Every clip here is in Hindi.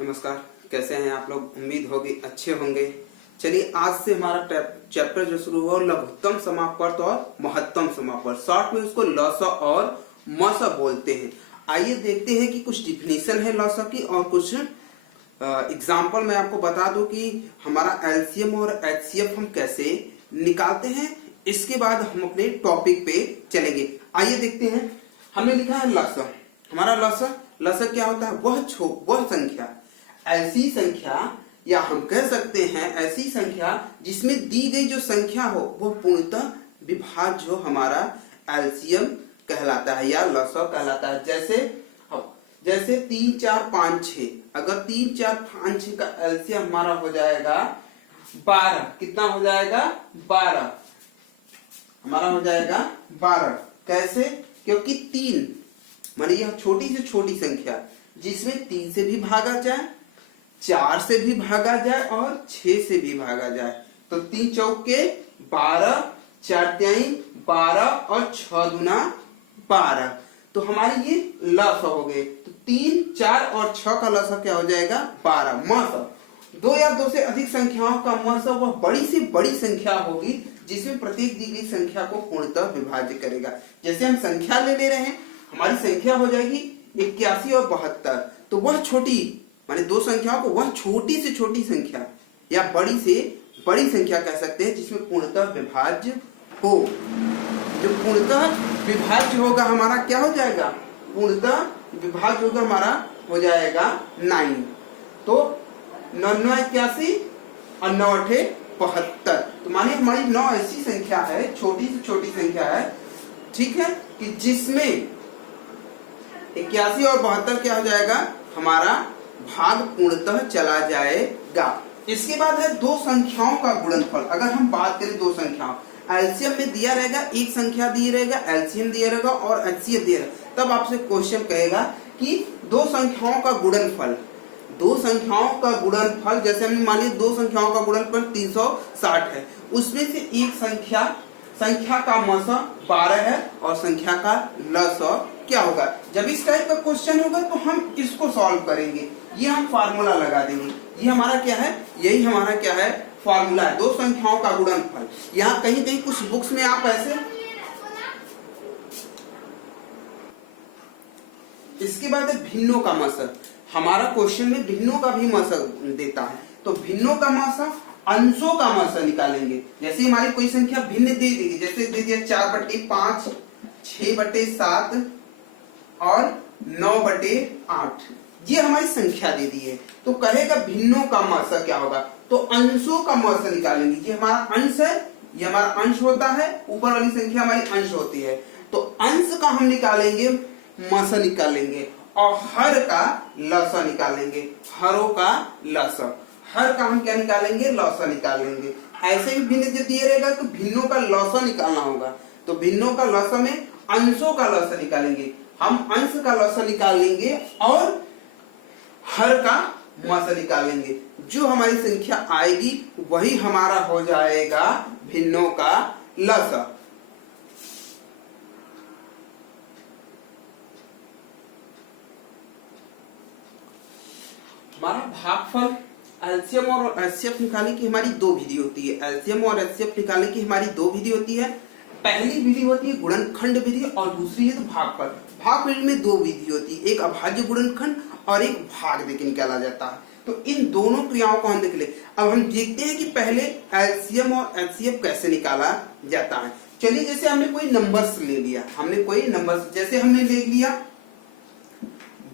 नमस्कार, कैसे हैं आप लोग। उम्मीद होगी अच्छे होंगे। चलिए आज से हमारा चैप्टर जो शुरू हुआ लघुत्तम समापवर्त और महत्तम समापवर्त, शॉर्ट में उसको लस और मस बोलते हैं। आइए देखते हैं कि कुछ डिफिनीशन है लस की और कुछ एग्जाम्पल मैं आपको बता दूं कि हमारा एलसीएम और एचसीएफ हम कैसे निकालते हैं। इसके बाद हम अपने टॉपिक पे चलेंगे। आइए देखते हैं। हमने लिखा है लस। हमारा लस क्या होता है? वह संख्या, ऐसी संख्या या हम कह सकते हैं ऐसी संख्या जिसमें दी गई जो संख्या हो वो पूर्णतः विभाज्य हो, हमारा एलसीएम कहलाता है या लस कहलाता है। जैसे 3, 4, 5, 6। अगर 3, 4, 5, 6 का एलसीएम हमारा हो जाएगा 12। कितना हो जाएगा? 12 हमारा हो जाएगा 12। कैसे? क्योंकि 3 माने यह छोटी से छोटी संख्या जिसमें 3 से भी भागा जाए, 4 से भी भागा जाए और 6 से भी भागा जाए। तो 3 चौके 12, 4 तिहाई 12 और 6 दूना 12। तो हमारी ये लस हो गए। तो 3, 4 और 6 का लस क्या हो जाएगा? 12। मस 2 या 2 से अधिक संख्याओं का मस वह बड़ी से बड़ी संख्या होगी जिसमें प्रत्येक दी गई संख्या को पूर्णतः विभाज्य करेगा। जैसे हम संख्या ले रहे हैं, हमारी संख्या हो जाएगी 81 और 72। तो वह छोटी माने 2 संख्याओं को वह छोटी से छोटी संख्या या बड़ी से बड़ी संख्या कह सकते हैं जिसमें पूर्णतः विभाज्य हो। जो पूर्णतः विभाज्य होगा हमारा क्या हो जाएगा? पूर्णतः विभाज्य होगा हमारा हो जाएगा 9। तो 9 9 81 और 9 8 72। तो मानिए हमारी 9 ऐसी संख्या है, छोटी से छोटी संख्या है, ठीक है, कि जिसमें 81 और 72 क्या हो जाएगा? हमारा भाग पूर्णतः चला जाएगा। इसके बाद है 2 संख्याओं का गुणनफल। अगर हम बात करें 2 संख्याओं, एलसीएम में दिया रहेगा, एक संख्या दिया रहेगा, एलसीएम दिया रहेगा और एचसीएफ दिया रहेगा, तब आपसे क्वेश्चन कहेगा कि 2 संख्याओं का गुणनफल। 2 संख्याओं का गुणनफल, जैसे हमने मान लिया 2 संख्याओं का गुणनफल 360 है, उसमें से एक संख्या का मस 12 है और संख्या का लस क्या होगा? जब इस टाइप का क्वेश्चन होगा तो हम इसको सॉल्व करेंगे। ये हम फार्मूला लगा देंगे। ये हमारा क्या है? यही हमारा क्या है? फार्मूला है 2 संख्याओं का गुणनफल। यहाँ कहीं कहीं कुछ बुक्स में आप ऐसे। इसके बाद है भिन्नों का मस। हमारा क्वेश्चन में भिन्नों का भी मस देता है, तो भिन्नों का मस अंशों का मस निकालेंगे। जैसे हमारी कोई संख्या भिन्न दे देगी, जैसे दे दिया 4/5, 6/7 और 9/8, ये हमारी संख्या दे दी है। तो कहेगा भिन्नों का मस क्या होगा? तो अंशों का मस निकालेंगे। ये हमारा अंश है, ये हमारा अंश होता है, ऊपर वाली संख्या हमारी अंश होती है। तो अंश का हम निकालेंगे, मस निकालेंगे और हर का लस निकालेंगे। हरों का लस, हर का हम क्या निकालेंगे? लस निकालेंगे। ऐसे ही भिन्न जो दिए रहेगा तो भिन्नों का लस निकालना होगा। तो भिन्नों का लस में अंशों का लस निकालेंगे। हम अंश का लस निकालेंगे और हर का मस निकालेंगे। जो हमारी संख्या आएगी वही हमारा हो जाएगा भिन्नों का लस। हमारा भागफल, एलसीएम और एचसीएफ निकालने की हमारी 2 विधि होती है। एलसीएम और एचसीएफ निकालने की हमारी 2 विधि होती है। पहली विधि होती है गुणनखंड विधि और दूसरी है भागफल। भागफल में 2 विधि होती है, एक अभाज्य गुणनखंड और एक भाग देके निकाला जाता है। तो इन दोनों क्रियाओं को हम देख ले। अब हम देखते हैं कि पहले एलसीएम और एचसीएफ कैसे निकाला जाता है। चलिए, जैसे हमने कोई नंबर्स ले लिया, जैसे हमने ले लिया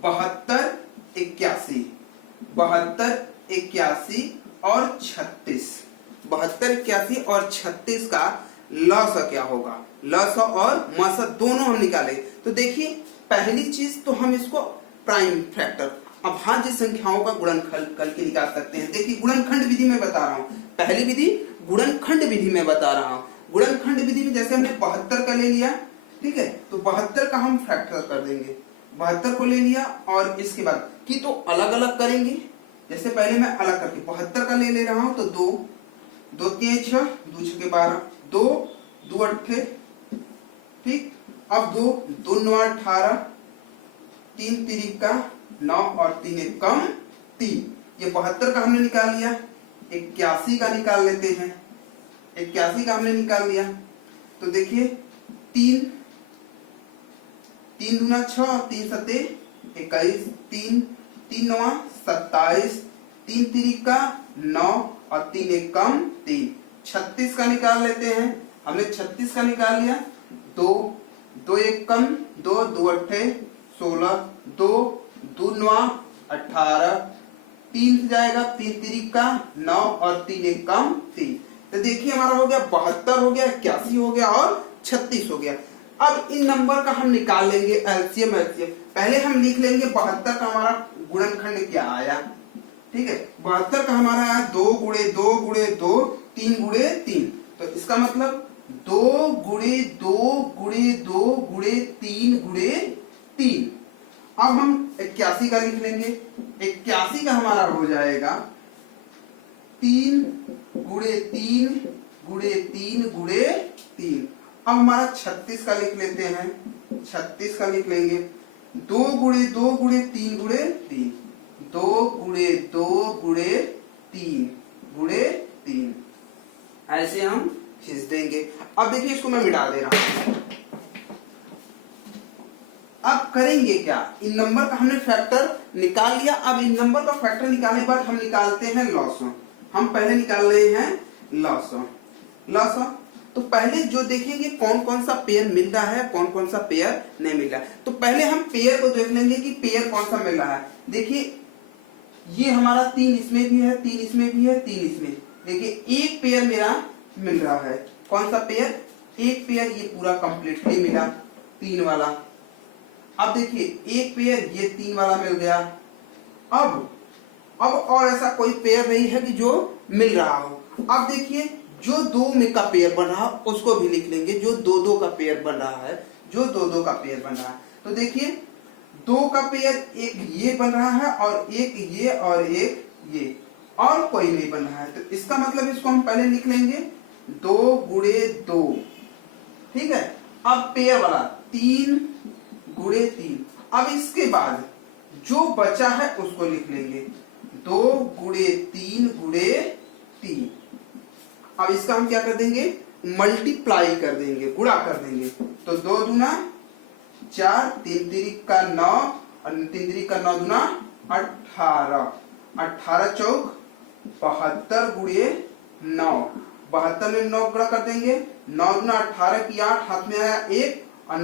72, 81, 72, 81 और 36। 72, 81 और 36 का लस क्या होगा? लस और मस दोनों हम निकाले। तो देखिए, पहली चीज तो हम इसको प्राइम फैक्टर अभाज्य संख्याओं का गुणनफल करके निकाल सकते हैं। देखिए, गुणनखंड विधि में बता रहा हूं। पहली विधि गुणनखंड विधि में बता रहा हूं। गुणनखंड विधि में जैसे हमने 72 का ले लिया, ठीक है, तो 72 का हम फैक्टर कर देंगे। 72 को ले लिया और इसके बाद की तो अलग अलग करेंगे। जैसे पहले मैं अलग करके 72 का ले रहा हूं, तो 2 3 6 2 6 12, 2 2 8, ठीक। अब 2 9 18, 3 3 9 और 3 कम 3। ये 72 का हमने निकाल लिया, 81 का निकाल लेते हैं। 81 का हमने निकाल लिया तो देखिए 3 दूना 6, 3 सत्ते 21, 3 9 27, 3 तिरिका 9 और 3 एक कम 3। 36 का निकाल लेते हैं। हमने 36 का निकाल लिया। 2 एक कम 2, 2 अट्ठे 16, 2 9 18, 3 से जाएगा 3 तिरिका 9 और 3 एक कम 3। तो देखिए हमारा हो गया 72 हो गया, 81 हो गया और 36 हो गया। अब इन नंबर का हम निकाल लेंगे एलसीएम। पहले हम लिख लेंगे 72 का हमारा गुणनखंड क्या आया। ठीक है, 72 का हमारा आया 2 गुणे 2 गुणे 2, 3 गुणे 3। तो इसका मतलब 2 गुणे 2 गुणे 2 गुणे 3 गुणे 3। अब हम 81 का लिख लेंगे। 81 का हमारा हो जाएगा 3 गुणे 3 गुणे 3 गुणे 3। अब हमारा 36 का लिख लेते हैं। 36 का लिख लेंगे 2 गुणे 2 गुणे 3 गुणे 3, 2 गुणे 2 गुणे 3 गुणे 3। ऐसे हम खींच देंगे। अब देखिए इसको मैं मिटा दे रहा हूं। अब करेंगे क्या, इन नंबर का हमने फैक्टर निकाल लिया। अब इन नंबर का फैक्टर निकालने के बाद हम निकालते हैं लॉसम। हम पहले निकाल रहे हैं लॉसम। तो पहले जो देखेंगे कौन कौन सा पेयर मिल रहा है, कौन कौन सा पेयर नहीं मिल रहा है। तो पहले हम पेयर को देख लेंगे कि पेयर कौन सा मिल रहा है। देखिए ये हमारा 3 इसमें भी है, 3 इसमें भी है, 3 इसमें। देखिए एक पेयर मेरा मिल रहा है। कौन सा पेयर? एक पेयर ये पूरा कंप्लीटली मिला 3 वाला। अब देखिए एक पेयर ये 3 वाला मिल गया। अब और ऐसा कोई पेयर नहीं है कि जो मिल रहा हो। अब देखिए जो 2 में का पेयर बन रहा है उसको भी लिख लेंगे। जो 2 का पेयर बन रहा है, जो 2 का पेयर बन रहा है। तो देखिए 2 का पेयर एक ये बन रहा है और एक ये और एक ये, और कोई नहीं बन रहा है। तो इसका मतलब इसको हम पहले लिख लेंगे 2 गुणे 2। ठीक है, अब पेयर वाला 3 गुणे 3। अब इसके बाद जो बचा है उसको लिख लेंगे 2 गुणे 3 गुणे 3। अब इसका हम क्या कर देंगे, मल्टीप्लाई कर देंगे, गुणा कर देंगे। तो 2 दूना 4, 3 तिरिका 9 और 3 तिरिका 9 दूना 18, 18 चौक 72 गुणे 9। 72 में 9 गुणा कर देंगे। 9 दूना 18 की 8, हाथ में आया 1 और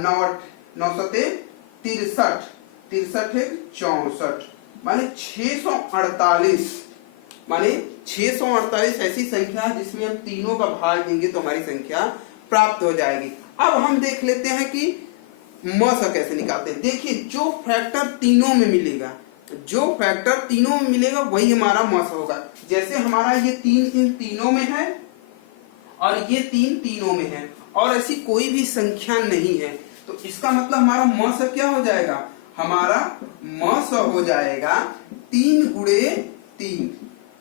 9 सते 63, 63 है 64, माने 648। माने 648 ऐसी संख्या जिसमें हम तीनों का भाग देंगे तो हमारी संख्या प्राप्त हो जाएगी। अब हम देख लेते हैं कि मौसा कैसे निकालते हैं। देखिए जो फैक्टर तीनों में मिलेगा, जो फैक्टर तीनों में मिलेगा वही हमारा मौसा होगा। जैसे हमारा ये 3 इन तीनों में है और ये 3 तीनों में है और ऐसी कोई भी संख्या नहीं है। तो इसका मतलब हमारा मौसा क्या हो जाएगा, हमारा मौसा हो जाएगा 3 गुणे 3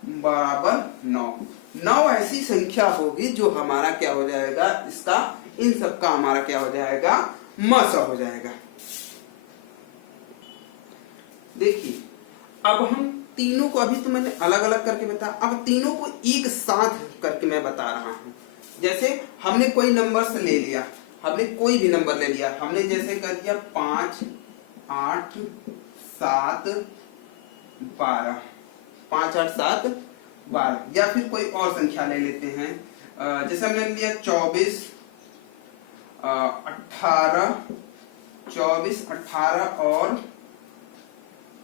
बराबर 9। 9 ऐसी संख्या होगी जो हमारा क्या हो जाएगा, इसका इन सब का हमारा क्या हो जाएगा, मौसा हो जाएगा। देखिए अब हम तीनों को, अभी तो मैंने अलग अलग करके बताया, अब तीनों को एक साथ करके मैं बता रहा हूं। जैसे हमने कोई नंबर से ले लिया, हमने कोई भी नंबर ले लिया, हमने जैसे कर दिया 5 8 7 12, 5 8 7 12, या फिर कोई और संख्या ले लेते हैं। जैसे हमने लिया 24 18 और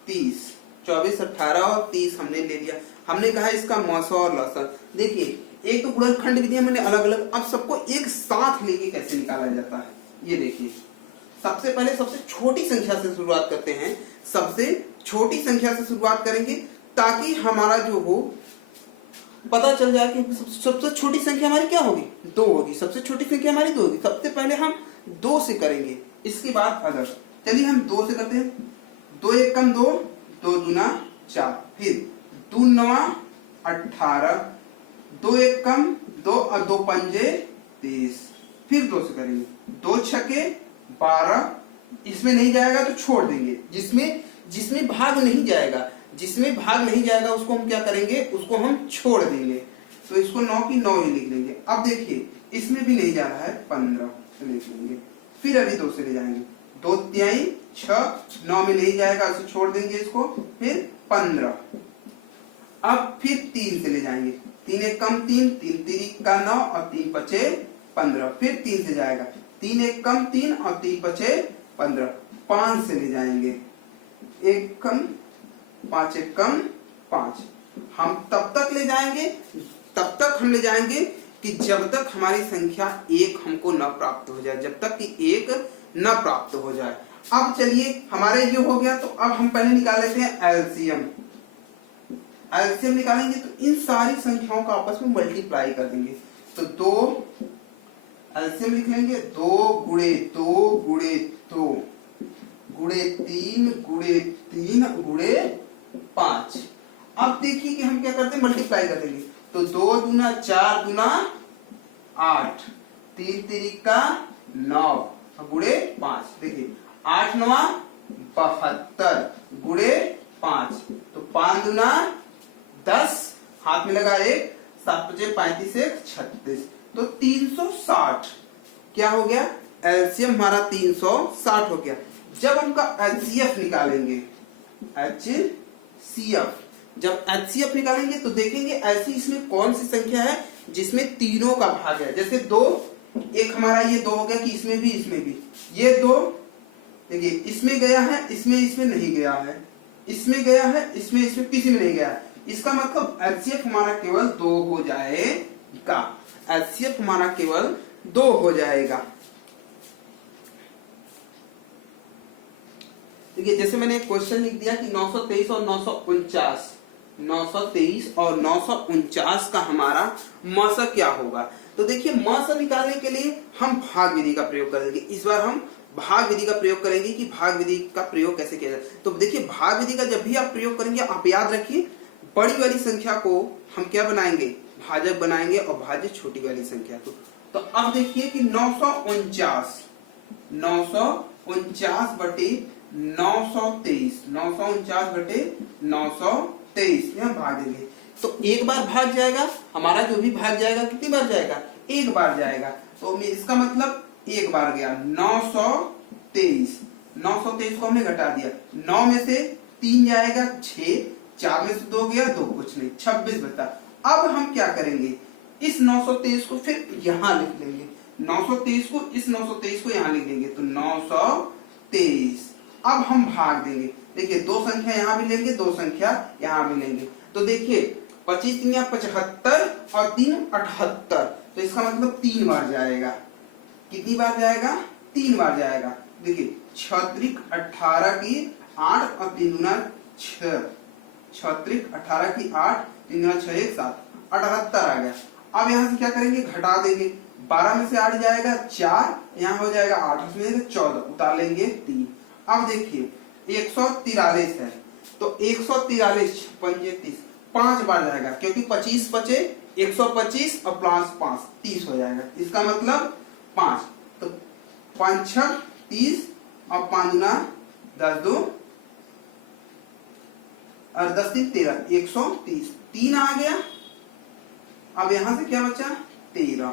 30, 24 18 और 30 हमने ले लिया। हमने कहा इसका मौसा और लौसा। देखिए एक तो गुणनखंड विधि मैंने अलग अलग, अब सबको एक साथ लेके कैसे निकाला जाता है ये देखिए। सबसे पहले सबसे छोटी संख्या से शुरुआत करते हैं। सबसे छोटी संख्या से शुरुआत करेंगे ताकि हमारा जो हो पता चल जाए कि सबसे छोटी संख्या हमारी क्या होगी, 2 होगी। सबसे छोटी संख्या हमारी 2 होगी। सबसे पहले हम 2 से करेंगे, इसके बाद अदर। चलिए हम 2 से करते हैं। 2 एक कम 2, 2 दूना 4, फिर 2 9 18, 2 एक कम 2 और 2 पंजे 30, फिर 2 से करेंगे। 2 छके 12, इसमें नहीं जाएगा तो छोड़ देंगे। जिसमें भाग नहीं जाएगा, जिसमें भाग नहीं जाएगा उसको हम क्या करेंगे, उसको हम छोड़ देंगे। तो इसको 9 की 9 ही लिख लेंगे। अब देखिए इसमें भी नहीं जा रहा है, 15 लिख लेंगे। फिर अभी 2 से ले जाएंगे, 2 तिहाई 6, 9 में नहीं जाएगा, इसे छोड़ देंगे इसको, फिर 15। अब फिर 3 से ले जाएंगे, 3 एक कम 3, 3 3 का 9 और 3 पचे 15। फिर 3 से जाएगा, 3 एक कम 3 और 3 पचे 15। 5 से ले जाएंगे, 1 कम 5 एक कम 5। हम तब तक ले जाएंगे, तब तक हम ले जाएंगे कि जब तक हमारी संख्या 1 हमको न प्राप्त हो जाए, जब तक कि 1 न प्राप्त हो जाए। अब चलिए हमारे ये हो गया, तो अब हम पहले निकाल लेते हैं एलसीएम। एलसीएम निकालेंगे तो इन सारी संख्याओं का आपस में मल्टीप्लाई कर देंगे। तो 2 एलसीएम लिख लेंगे, 2 गुणे 2 गुणे 2 गुणे 3 गुणे 3 गुणे 5। अब देखिए कि हम क्या करते हैं, मल्टीप्लाई कर देंगे। तो 2 दूना 4 दूना 8, 3 3 9 गुणे 5। देखिए 8 9 72 गुणे 5। तो 5 दूना 10, हाथ में लगा 1, 7 5 35 1 36। तो 360 क्या हो गया, एलसीएम हमारा 360 हो गया। जब हमका एचसीएफ निकालेंगे, एचसीएफ जब एचसीएफ निकालेंगे तो देखेंगे ऐसी इसमें कौन सी संख्या है जिसमें तीनों का भाग है। जैसे 2, एक हमारा ये 2 हो गया कि इसमें भी इसमें भी, ये 2 देखिए इसमें गया है, इसमें नहीं गया है, इसमें गया है, इसमें किसी में नहीं गया है। इसका मतलब एचसीएफ हमारा केवल 2 हो जाएगा, एचसीएफ हमारा केवल 2 हो जाएगा। देखिए जैसे मैंने एक क्वेश्चन लिख दिया कि 923 और 949, 923 और 949 का हमारा मौसा क्या होगा। तो देखिए मौसा निकालने के लिए हम भाग विधि का प्रयोग करेंगे। इस बार हम भाग विधि का प्रयोग करेंगे कि भाग विधि का प्रयोग कैसे किया जाए। तो देखिए भाग विधि का जब भी आप प्रयोग करेंगे, आप याद रखिए बड़ी वाली संख्या को हम क्या बनाएंगे, भाजक बनाएंगे, और भाज्य छोटी वाली संख्या को। तो अब देखिए कि 949 बटे 923, 949 बटे 923 यहाँ भाग देंगे। तो एक बार भाग जाएगा, हमारा जो भी भाग जाएगा कितनी बार जाएगा, एक बार जाएगा। तो इसका मतलब एक बार गया 923, 923 को हमने घटा दिया, 9 में से 3 जाएगा 6, 4 में से 2 गया 2, कुछ नहीं, 26 बता। अब हम क्या करेंगे, इस 923 को फिर यहाँ लिख लेंगे, 923 को इस 923 को यहाँ लिख देंगे, तो 923। अब हम भाग देंगे, देखिए 2 संख्या यहाँ भी लेंगे, 2 संख्या यहाँ भी लेंगे। तो देखिए 25 3 75 और 3 78, तो इसका मतलब 3 बार जाएगा। कितनी बार जाएगा, 3 बार जाएगा। देखिए 6 18 की 8 और 3 दूना 6, 6 18 की 8, 3 दूना 6 1 7, 78 आ गया। अब यहाँ से क्या करेंगे, घटा देंगे, 12 में से 8 जाएगा 4, यहाँ हो जाएगा 8, उसमें 14 उतार लेंगे 3। अब देखिए 143 है, तो 143 35 5 बार जाएगा, क्योंकि 25 बचे 125 और प्लस 5 30 हो जाएगा। इसका मतलब 5, तो 5 6 30 और 5 दूना 10 2 और 10 3 13, 130, 3 आ गया। अब यहां से क्या बचा, 13,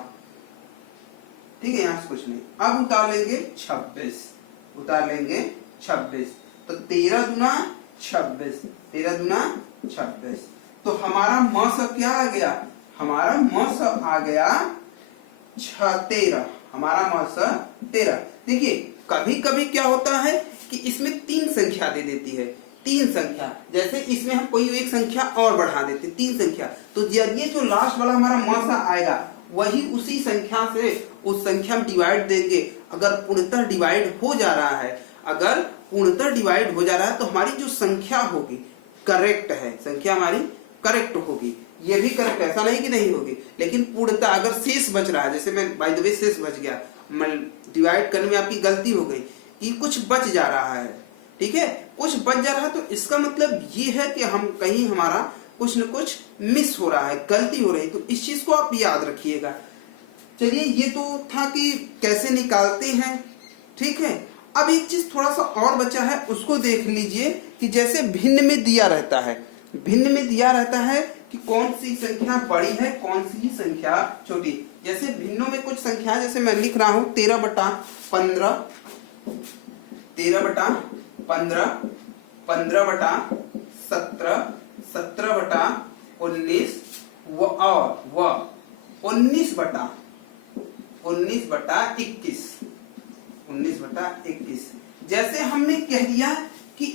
ठीक है, यहां से कुछ नहीं। अब उतार लेंगे 26, उतार लेंगे 26, तो 13 दूना 26, 13 दूना 26। तो हमारा मौसा क्या आ गया, हमारा मौसा आ गया 13, हमारा मौसा 13। देखिए कभी कभी क्या होता है कि इसमें 3 संख्या दे देती है, 3 संख्या, जैसे इसमें हम कोई एक संख्या और बढ़ा देते 3 संख्या, तो ये जो लास्ट वाला हमारा मौसा आएगा वही उसी संख्या से उस संख्या में डिवाइड देंगे। अगर पूर्णतः डिवाइड हो जा रहा है, अगर पूर्णतः डिवाइड हो जा रहा है तो हमारी जो संख्या होगी करेक्ट है, संख्या हमारी करेक्ट होगी, ये भी करेक्ट, ऐसा नहीं कि नहीं होगी। लेकिन पूर्णतः अगर शेष बच रहा है, जैसे मैं बाय द वे शेष बच गया, डिवाइड करने में आपकी गलती हो गई कि कुछ बच जा रहा है, ठीक है, कुछ बच जा रहा है, तो इसका मतलब ये है कि हम कहीं हमारा कुछ न कुछ मिस हो रहा है, गलती हो रही, तो इस चीज को आप याद रखिएगा। चलिए ये तो था कि कैसे निकालते हैं, ठीक है। अब एक चीज थोड़ा सा और बचा है, उसको देख लीजिए कि जैसे भिन्न में दिया रहता है, भिन्न में दिया रहता है कि कौन सी संख्या बड़ी है, कौन सी संख्या छोटी। जैसे भिन्नों में कुछ संख्या, जैसे मैं लिख रहा हूं 13/15, 13/15, 15/17, 17/19 व 19/21, 19/21। जैसे हमने कह दिया कि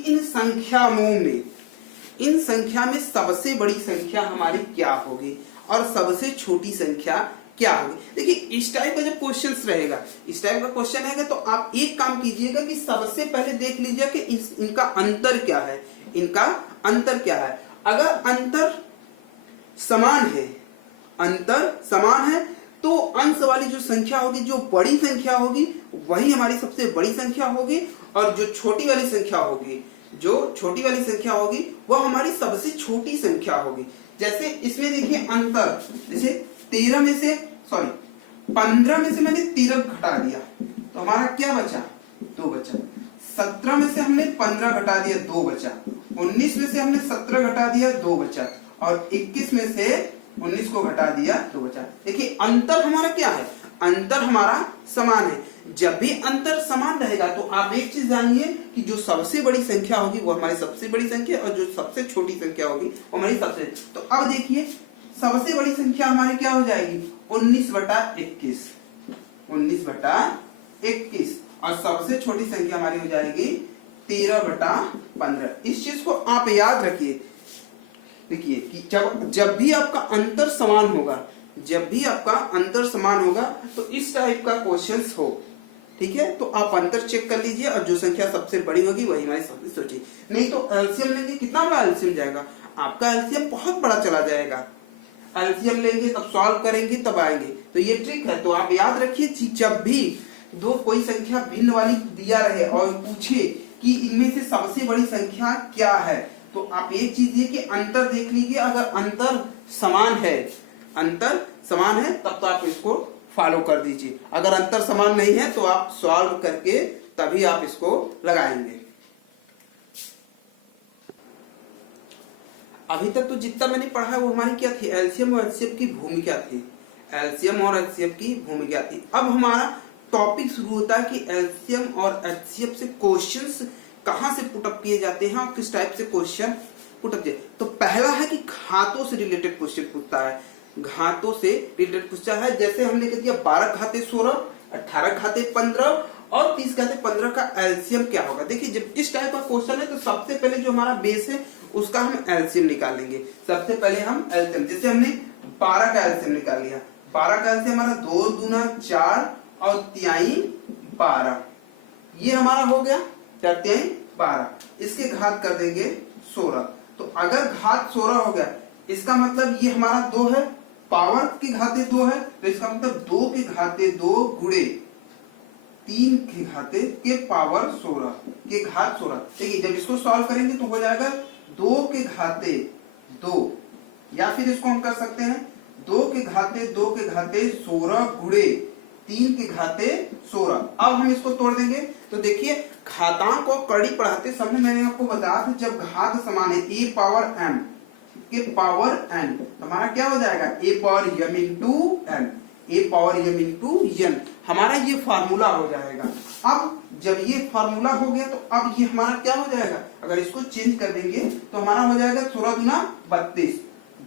इन संख्या में सबसे बड़ी संख्या हमारी क्या होगी और सबसे छोटी संख्या क्या होगी। देखिए इस टाइप का जब क्वेश्चंस रहेगा, इस टाइप का क्वेश्चन रहेगा तो आप एक काम कीजिएगा कि सबसे पहले देख लीजिए कि इनका अंतर क्या है, इनका अंतर क्या है। अगर अंतर समान है, अंतर समान है तो अंश वाली जो संख्या होगी, जो बड़ी संख्या होगी वही हमारी सबसे बड़ी संख्या होगी, और जो छोटी वाली संख्या होगी, जो छोटी वाली संख्या होगी वह हमारी सबसे छोटी संख्या होगी। जैसे इसमें देखिए अंतर, जैसे 15 में से मैंने 13 घटा दिया तो हमारा क्या बचा, 2 बचा। 17 में से हमने 15 घटा दिया, 2 बचा। 19 में से हमने 17 घटा दिया, 2 बचा। और 21 में से 19 को घटा दिया, 2 बचा। देखिए अंतर हमारा क्या है, अंतर हमारा समान है। जब भी अंतर समान रहेगा तो आप एक चीज जानिए कि जो सबसे बड़ी संख्या होगी वो हमारी सबसे बड़ी संख्या, और जो सबसे छोटी संख्या होगी वो हमारी सबसे। तो अब देखिए सबसे बड़ी संख्या हमारी क्या हो जाएगी, 19/21, 19/21, और सबसे छोटी संख्या हमारी हो जाएगी 13/15। इस चीज को आप याद रखिए। देखिए कि जब भी आपका अंतर समान होगा, जब भी आपका अंतर समान होगा तो इस टाइप का क्वेश्चंस हो, ठीक है। तो आप अंतर चेक कर लीजिए और जो संख्या सबसे बड़ी होगी वही हमारी सबसे छोटी। नहीं तो एलसीएम लेंगे, कितना बड़ा एलसीएम जाएगा आपका, एलसीएम बहुत बड़ा चला जाएगा। एलसीएम लेंगे तब सॉल्व करेंगे तब आएंगे। तो ये ट्रिक है, तो आप याद रखिए जब भी दो कोई संख्या भिन्न वाली दिया रहे और पूछे कि इनमें से सबसे बड़ी संख्या क्या है, तो आप एक चीज ये कि अंतर देख लीजिए। अगर अंतर समान है, अंतर समान है तब तो आप इसको फॉलो कर दीजिए। अगर अंतर समान नहीं है तो आप सॉल्व करके तभी आप इसको लगाएंगे। अभी तक तो जितना मैंने पढ़ा है वो हमारी क्या थी, एलसीएम और एचसीएफ की भूमिका थी, एलसीएम और एचसीएफ की भूमिका थी। अब हमारा टॉपिक शुरू होता है कि एलसीएम और एचसीएफ से क्वेश्चंस कहां से पुटअप किए जाते हैं और किस टाइप से क्वेश्चन पुटअप किए। तो पहला है कि घातों से रिलेटेड क्वेश्चन पूछता है, घातों से रिलेटेड पूछता है। जैसे हमने कह दिया 12 घाते 16, 18 घाते 15 और 30 घाते 15 का एलसीएम क्या होगा। देखिए जब इस टाइप का क्वेश्चन है तो सबसे पहले जो हमारा बेस है उसका हम एलसीएम निकाल लेंगे। सबसे पहले हम एलसीएम, जैसे हमने 12 का एलसीएम निकाल लिया, 12 का एलसीएम हमारा 2 दूना 4 और 3 12, ये हमारा हो गया 4 12। इसके घात कर देंगे 16। तो अगर घात 16 हो गया इसका मतलब ये हमारा 2 है, पावर के घाते 2 है, तो इसका मतलब 2 के घाते 2 गुणे 3 के घाते के पावर 16 के घात 16। देखिए जब इसको सॉल्व करेंगे तो हो जाएगा 2 के घाते 2, या फिर इसको हम कर सकते हैं 2 के घाते 16 गुणे 3 के घाते 16। अब हम इसको तोड़ देंगे तो देखिए घातांक और कड़ी पढ़ाते समय मैंने आपको बताया था जब घात समान है a पावर m के पावर n, हमारा क्या हो जाएगा a power m into n, a power m into n, हमारा ये फार्मूला हो जाएगा। अब जब ये फार्मूला हो गया तो अब ये हमारा क्या हो जाएगा, अगर इसको चेंज कर देंगे तो हमारा हो जाएगा 16 दूना 32,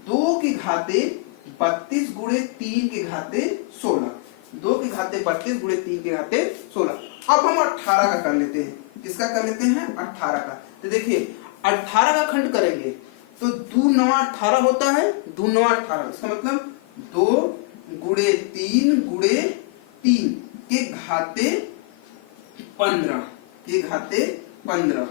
2 के घाते 32 गुणे 3 के घाते 16, 2 के घाते 32 गुणे 3 के घाते 16। अब हम 18 का कर लेते हैं, किसका कर लेते हैं 18 का। तो देखिए 18 का खंड करेंगे तो 2 9 18 होता है, 2 9 18, इसका मतलब 2 गुणे 3 गुणे 3 के घाते 15 के घाते 15,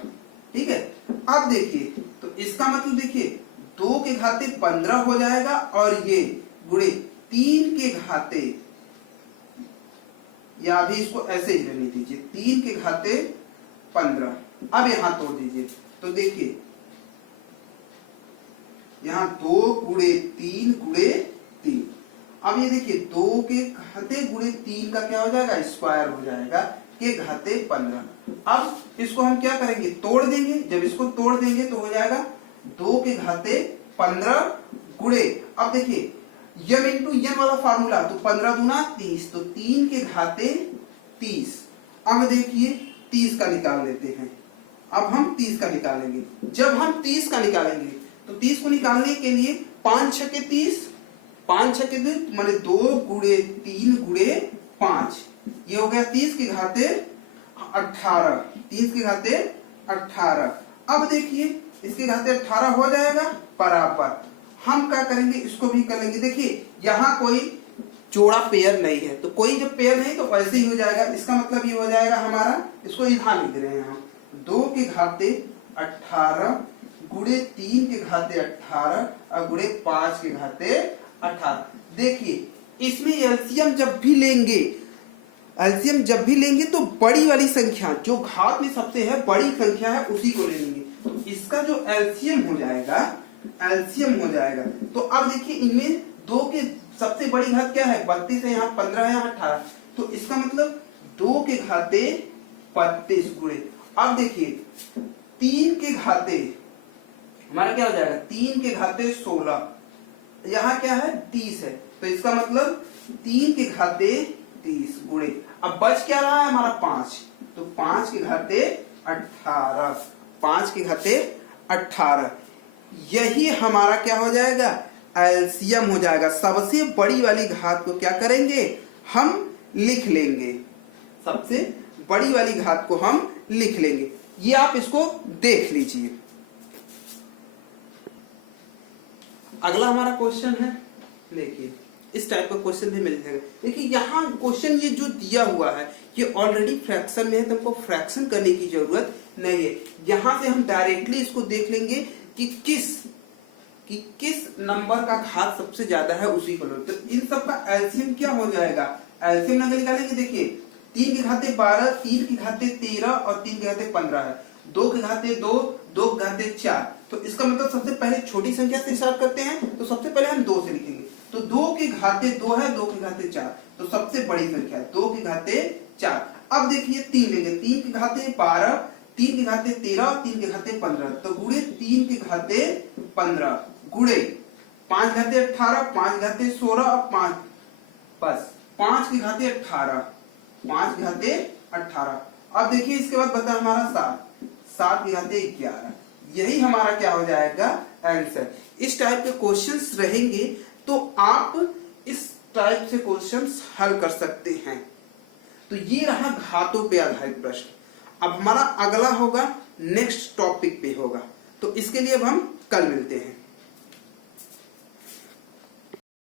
ठीक है। अब देखिए तो इसका मतलब देखिए 2 के घाते 15 हो जाएगा और ये गुणे 3 के घाते, या अभी इसको ऐसे ही रहने दीजिए 3 के घाते 15। अब यहां तोड़ दीजिए तो देखिए यहां 2 गुणे 3 गुणे 3। अब ये देखिए 2 के घाते गुणे 3 का क्या हो जाएगा स्क्वायर हो जाएगा, के घाते 15। अब इसको हम क्या करेंगे, तोड़ देंगे। जब इसको तोड़ देंगे तो हो जाएगा 2 के घाते 15 गुणे, अब देखिए यम इंटू यन वाला फार्मूला, तो 15 दूना 30, तो 3 के घाते 30। अब देखिए 30 का निकाल लेते हैं। अब हम 30 का निकालेंगे। जब हम 30 का निकालेंगे तो 30 को निकालने के लिए 5 छके 30, 5 छके 30 माने 2 गुणे 3 गुणे 5, ये हो गया 30 के घाते 18, 30 के घाते 18। अब देखिए इसके घाते 18 हो जाएगा बराबर, हम क्या करेंगे, इसको भी कर लेंगे। देखिए यहाँ कोई जोड़ा पेयर नहीं है, तो कोई जब पेयर नहीं तो ऐसे ही हो जाएगा। इसका मतलब ये हो जाएगा हमारा, इसको इधर लिख रहे हैं हम, 2 के घाते 18 गुणे 3 के घाते 18 और गुणे 5 के घाते 18। देखिए इसमें एलसीएम जब भी लेंगे, एलसीएम जब भी लेंगे तो बड़ी वाली संख्या जो घात में सबसे है बड़ी संख्या है उसी को ले लेंगे। तो इसका जो एलसीएम हो जाएगा, एलसीएम हो जाएगा, तो अब देखिए इनमें 2 के सबसे बड़ी घात क्या है, 32 है, यहाँ 15 है, यहाँ 18, तो इसका मतलब 2 के घाते 32 गुणे। अब देखिए 3 के घाते हमारा क्या हो जाएगा, 3 के घाते 16, यहाँ क्या है 30 है, तो इसका मतलब 3 के घाते 30 गुणे। अब बच क्या रहा है हमारा 5, तो 5 के घाते 18, 5 के घाते 18, यही हमारा क्या हो जाएगा, एलसीएम हो जाएगा। सबसे बड़ी वाली घात को क्या करेंगे, हम लिख लेंगे, सबसे बड़ी वाली घात को हम लिख लेंगे। ये आप इसको देख लीजिए। अगला हमारा क्वेश्चन है, देखिए इस टाइप का क्वेश्चन भी मिल जाएगा। देखिए यहाँ क्वेश्चन ये जो दिया हुआ है ये ऑलरेडी फ्रैक्शन में है, तो हमको फ्रैक्शन करने की जरूरत नहीं है। यहाँ से हम डायरेक्टली इसको देख लेंगे कि किस नंबर का घात सबसे ज्यादा है उसी को लो। तो इन सब का एलसीएम क्या हो जाएगा, एलसीएम अगर निकालेंगे, देखिए 3 के घाते 12, 3 के घाते 13 और 3 के घाते 15 है, 2 के घाते 2, 2 के घाते 4, तो इसका मतलब सबसे पहले छोटी संख्या से स्टार्ट करते हैं, तो सबसे पहले हम 2 से लिखेंगे। तो 2 के घाते 2 है, 2 के घाते 4, तो सबसे बड़ी संख्या है 2 के घाते 4। अब देखिए 3 लेंगे, 3 के घाते 12, 3 के घाते 13, 3 के घाते 15, तो गुणे 3 के घाते 15 गुणे 5 घाते 18, 5 घाते 16 और 5 बस 5 के घाते 18, 5 के घाते 18। अब देखिए इसके बाद बता हमारा 7, 7 के घाते 11, यही हमारा क्या हो जाएगा आंसर। इस टाइप के क्वेश्चंस रहेंगे तो आप इस टाइप से क्वेश्चंस हल कर सकते हैं। तो ये रहा घातों पे आधारित प्रश्न। अब हमारा अगला होगा नेक्स्ट टॉपिक पे होगा, तो इसके लिए अब हम कल मिलते हैं।